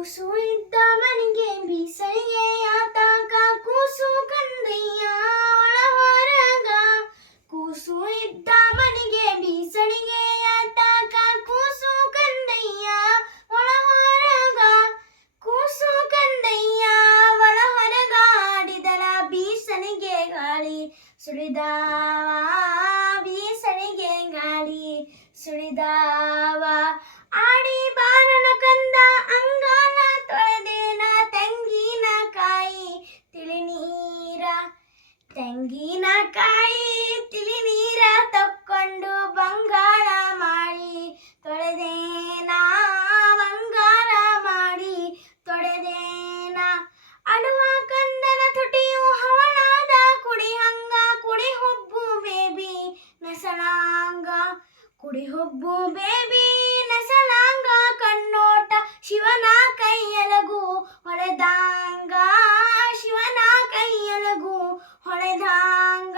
ಕೂಸು ಇದ್ದ ಮನೆಗೆ ಬೀಸಳಿಗೆ ಆತಾಕ ಕೂಸು ಕಂದಯ್ಯ ಒಳ ಹೊರಗ. ಕೂಸು ಇದ್ದ ಮನೆಗೆ ಬೀಸಳಿಗೆ ಆತಾಕ ಕೂಸು ಕಂದಯ್ಯ ಒಳ ಹೊರಗ. ಕೂಸು ಕಂದಯ್ಯ ಒಳ ಹೊರಗ ಆಡಿದರ ಬೀಸಣಿಗೆ ಗಾಳಿ ಸುಳಿದಾವ. ಬೀಸಣಿಗೆ ಗಾಳಿ ಸುಳಿದಾವ. ಆಡಿ ಬಾರನ ಕಂದ ಅಂಗಾಲ ತೊಳೆದೇನ ತೆಂಗಿನಕಾಯಿ ತಿಳಿನೀರ. ತೆಂಗಿನಕಾಯಿ ತಿಳಿನೀರ ತಕ್ಕೊಂಡು ಬಂಗಾಳ ಮಾಡಿ ತೊಳೆದೇನ. ಬಂಗಾಳ ಮಾಡಿ ತೊಳೆದೇನ. ಅಳುವ ಕಂದನ ತುಟಿಯು ಹವಳಾದ ಕುಡಿ ಹಂಗ ಕುಡಿ ಹುಬ್ಬು ಬೇಬಿ ನಸಳಾಂಗ. ಕುಡಿ ಹುಬ್ಬು ಬೇಬಿ ನಸಳಾಂಗ. ಕಣ್ಣೋಟ ಶಿವನ ಕೈಯಲಗು ಹೊಳೆದಾಂಗ. ಶಿವನ ಕೈಯಲಗು ಹೊಳೆದಾಂಗ.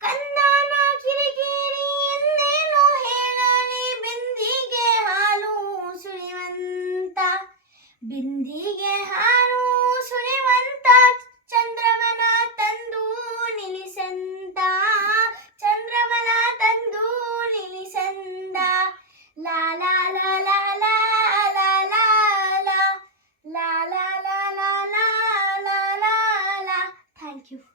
ಕಂದನ ಕಿರಿಕಿರಿ ಇನ್ನೇನು ಹೇಳಲಿ ಬಿಂದಿಗೆ ಹಾಲು ಸುಳಿವಂತ. ಬಿಂದಿಗೆ ಹಾಲು ಸುಳಿವಂತ ಚಂದ್ರಮನ ತಂದು ನಿಲ್ಲಿಸಂತ. ಚಂದ್ರಮನ ತಂದು ನಿಲ್ಲಿಸಂದ. ಲಾಲಾ